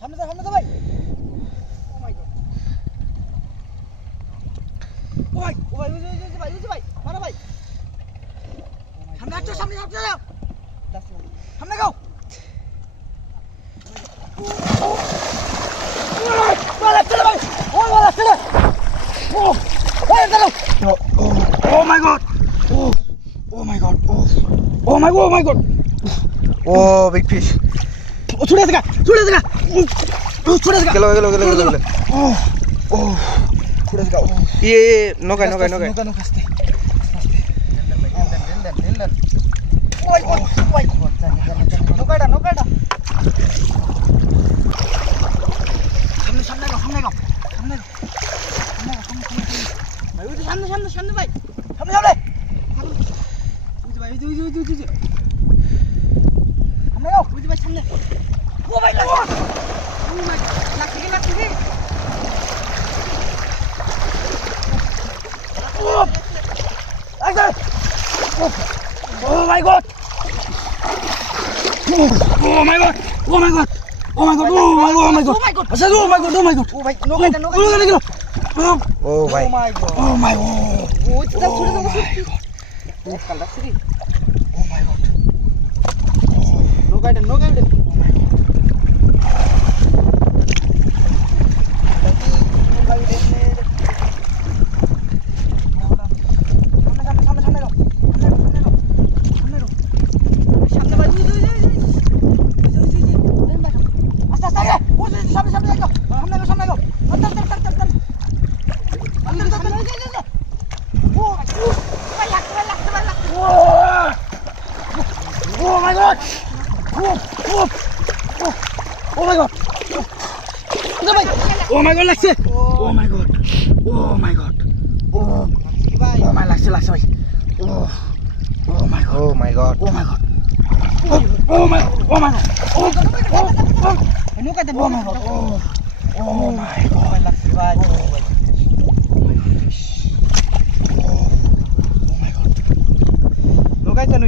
সামনে তো ভাই। ও মাই গড। ও ভাই উঠছে ভাই মারা ভাই। সামনে যাও সামনে যাও। সামনে যাও। মারা চলে ভাই। ও মারা চলে। ও ভাই চলো। ও মাই গড। ও মাই গড। ও মাই গড। ও বিগ ফিশ ও ছুড়ে গেছে গেল ও ছুড়ে গেছে ইয়ে নৌকায় আস্তে ওই নৌকাটা সামনে গাও ভাই ওই সামনে ভাই সামনে ভাই সামনে গাও ভাই সামনে ও ভাই লাগছে Oh my god! Oh my god! Oh my god! Oh my god! Oh my god! Oh my god! Oh my god! Oh my god! Oh my god! Oh my god! No kata. Oh my. Oh my god! Oh tidak sudah sama sih. Oh kalah sih. Oh my god! No kata. Oh my god! Oh my god! Oh my god লাগছে! Oh my god! Oh my god! Oh my লাগছে ভাই! Oh my god! Oh my god. Oh my god! Oh my god! Oh my god! Oh my god! Oh my god! লাগছে ভাই! Oh my god! Lo guys, ano,